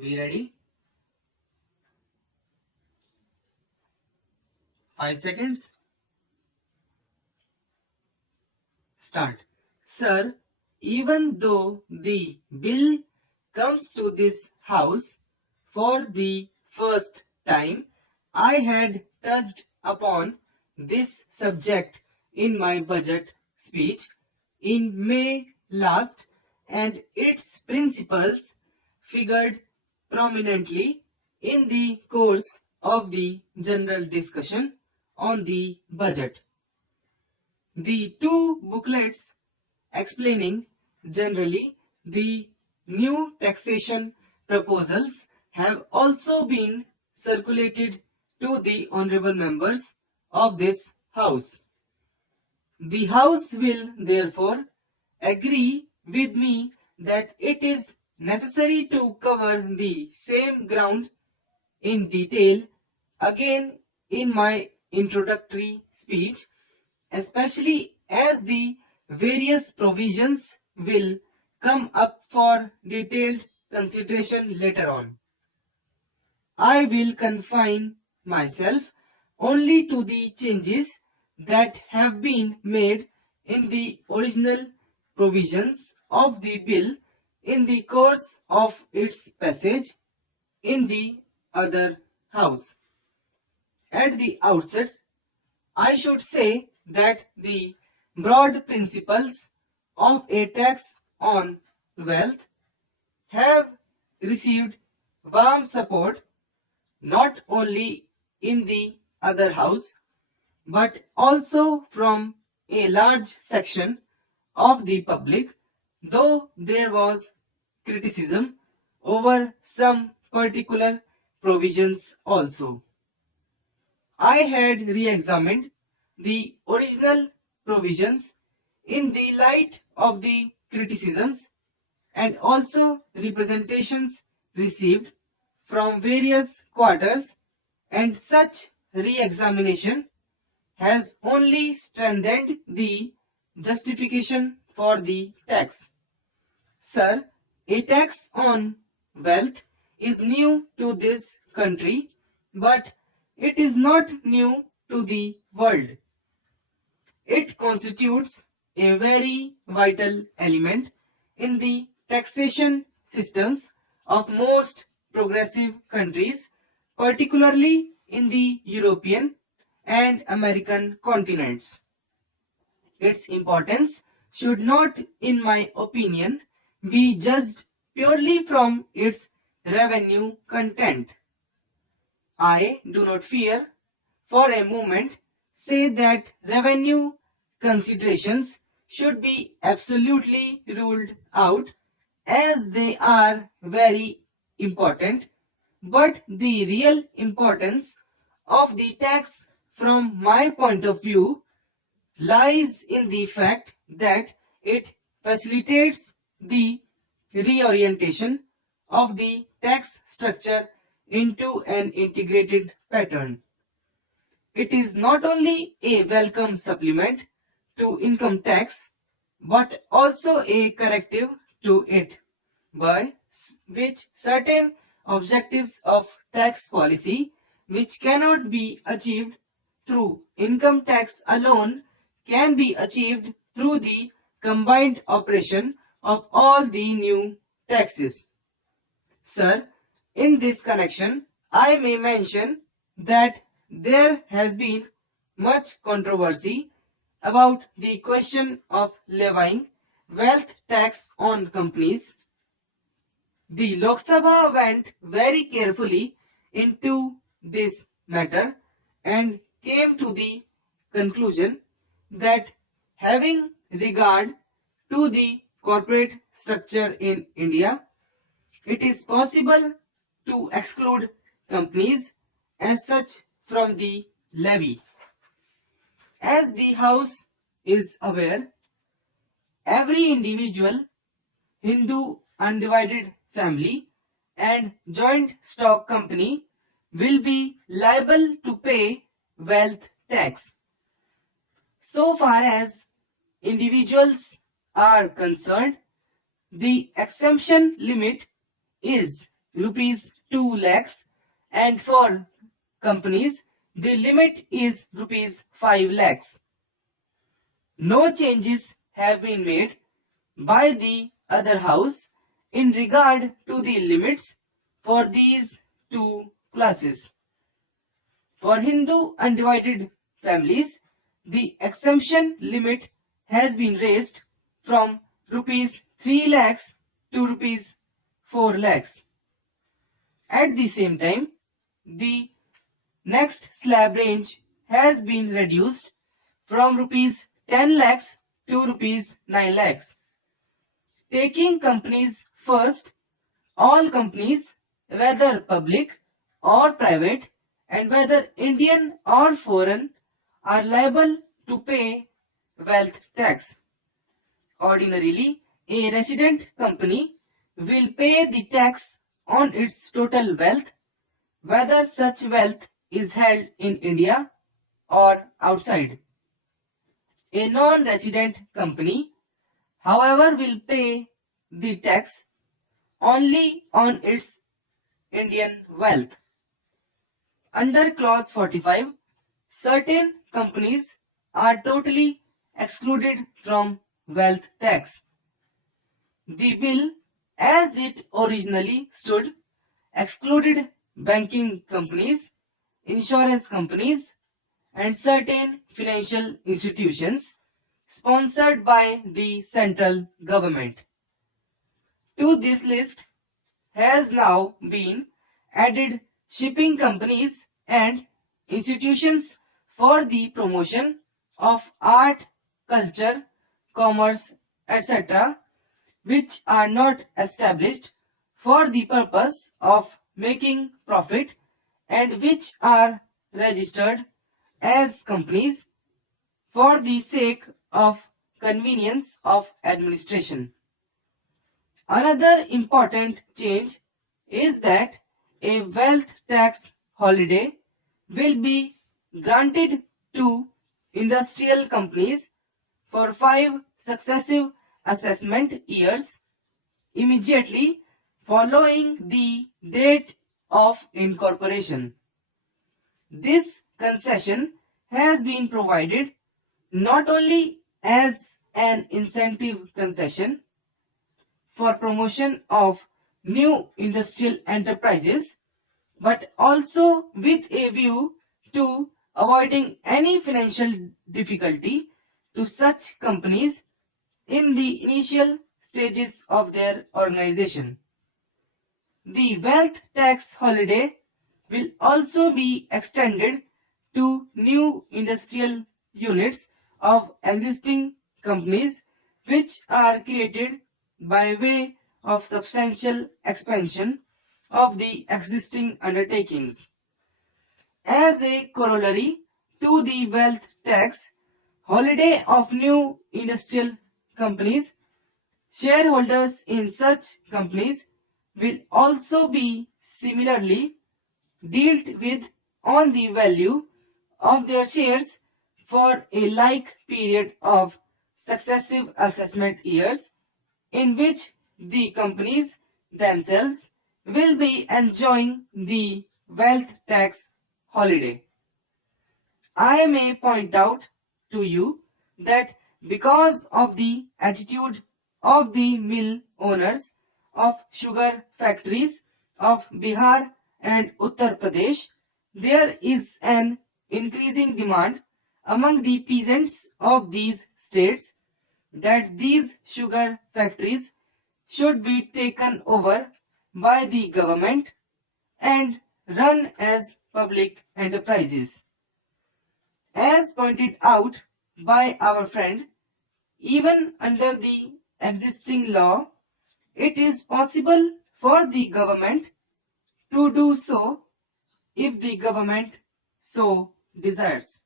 Be ready. 5 seconds. Start. Sir, even though the bill comes to this house for the first time, I had touched upon this subject in my budget speech in May last, and its principles figured prominently in the course of the general discussion on the budget. The two booklets explaining generally the new taxation proposals have also been circulated to the honorable members of this House. The House will therefore agree with me that it is necessary to cover the same ground in detail again in my introductory speech, especially as the various provisions will come up for detailed consideration later on. I will confine myself only to the changes that have been made in the original provisions of the bill in the course of its passage in the other House. At the outset, I should say that the broad principles of a tax on wealth have received warm support not only in the other House but also from a large section of the public, though there was criticism over some particular provisions also. I had re-examined the original provisions in the light of the criticisms and also representations received from various quarters, and such re-examination has only strengthened the justification for the tax. Sir, a tax on wealth is new to this country, but it is not new to the world. It constitutes a very vital element in the taxation systems of most progressive countries, particularly in the European and American continents. Its importance should not, in my opinion, be judged purely from its revenue content. I do not fear for a moment say that revenue considerations should be absolutely ruled out, as they are very important, but the real importance of the tax from my point of view lies in the fact that it facilitates the reorientation of the tax structure into an integrated pattern. It is not only a welcome supplement to income tax, but also a corrective to it, by which certain objectives of tax policy, which cannot be achieved through income tax alone, can be achieved through the combined operation of all the new taxes. Sir, in this connection, I may mention that there has been much controversy about the question of levying wealth tax on companies. The Lok Sabha went very carefully into this matter and came to the conclusion that, having regard to the corporate structure in India, it is possible to exclude companies as such from the levy. As the House is aware, every individual, Hindu undivided family, and joint stock company will be liable to pay wealth tax. So far as individuals are concerned, the exemption limit is rupees 2 lakhs, and for companies the limit is rupees 5 lakhs. No changes have been made by the other house in regard to the limits for these two classes. For Hindu undivided families, the exemption limit has been raised from rupees 3 lakhs to rupees 4 lakhs. At the same time, the next slab range has been reduced from rupees 10 lakhs to rupees 9 lakhs. Taking companies first, all companies, whether public or private, and whether Indian or foreign, are liable to pay wealth tax. Ordinarily, a resident company will pay the tax on its total wealth, whether such wealth is held in India or outside. A non-resident company, however, will pay the tax only on its Indian wealth. Under clause 45, certain companies are totally excluded from wealth tax. The bill, as it originally stood, excluded banking companies, insurance companies, and certain financial institutions sponsored by the central government. To this list has now been added shipping companies and institutions for the promotion of art, culture, commerce, etc., which are not established for the purpose of making profit and which are registered as companies for the sake of convenience of administration. Another important change is that a wealth tax holiday will be granted to industrial companies for 5 successive assessment years immediately following the date of incorporation. This concession has been provided not only as an incentive concession for promotion of new industrial enterprises, but also with a view to avoiding any financial difficulty to such companies in the initial stages of their organization. The wealth tax holiday will also be extended to new industrial units of existing companies which are created by way of substantial expansion of the existing undertakings. As a corollary to the wealth tax holiday of new industrial companies, shareholders in such companies will also be similarly dealt with on the value of their shares for a like period of successive assessment years in which the companies themselves will be enjoying the wealth tax holiday. I may point out to you that because of the attitude of the mill owners of sugar factories of Bihar and Uttar Pradesh, there is an increasing demand among the peasants of these states that these sugar factories should be taken over by the government and run as public enterprises. As pointed out by our friend, even under the existing law, it is possible for the government to do so if the government so desires.